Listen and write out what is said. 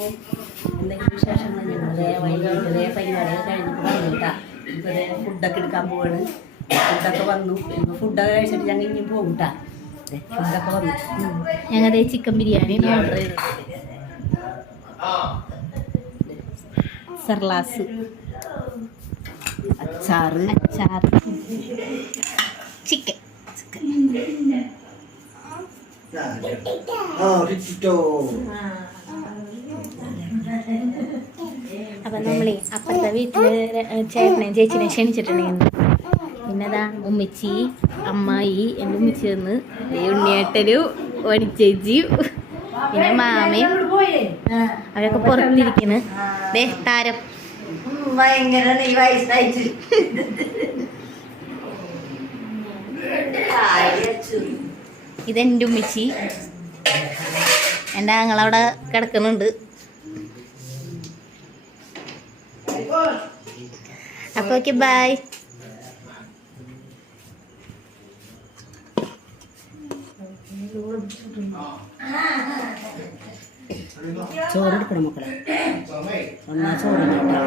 എന്തെങ്കിലും വിശേഷങ്ങൾ ഞങ്ങളുടെ വൈകിട്ടേ പരിപാടിയൊക്കെ കഴിഞ്ഞിട്ട് വന്നിട്ടാ ഇപ്പോൾ ഫുഡൊക്കെ എടുക്കാൻ പോവാണ്. ഫുഡൊക്കെ വന്നു. ഫുഡൊക്കെ കഴിച്ചിട്ട് ഞങ്ങൾ ഇനി പോകും കേട്ടാ. ഫുഡൊക്കെ വന്നു. ഞങ്ങളുടെ ചിക്കൻ ബിരിയാണി ഓർഡർ ചെയ്തു. സർലാസ്, അച്ചാറ് ചിക്കൻ. അപ്പം നമ്മളെ അപ്പുറത്തെ വീട്ടില് ചേട്ടനെയും ചേച്ചിനെ ക്ഷണിച്ചിട്ടുണ്ടെങ്കിൽ പിന്നെതാ ഉമ്മിച്ചി, അമ്മായി, എൻ്റെ ഉമ്മിച്ചി വന്ന് ഉണ്ണിയേട്ടനും ഒണിച്ചേച്ചിയും പിന്നെ മാമയും അവരൊക്കെ പുറത്തിരിക്കുന്നു. ദേ താരം ഭയങ്കര വയസ്സായിട്ട് ഇതെൻ്റെ ഉമ്മിച്ചി. എൻ്റെ ആങ്ങളവിടെ കിടക്കുന്നുണ്ട്. അപ്പോൾ ഓക്കെ, ബൈ. ചോറ് എടുക്കണം മക്കളെ. ഒന്നാ ചോറ് കേട്ടോ.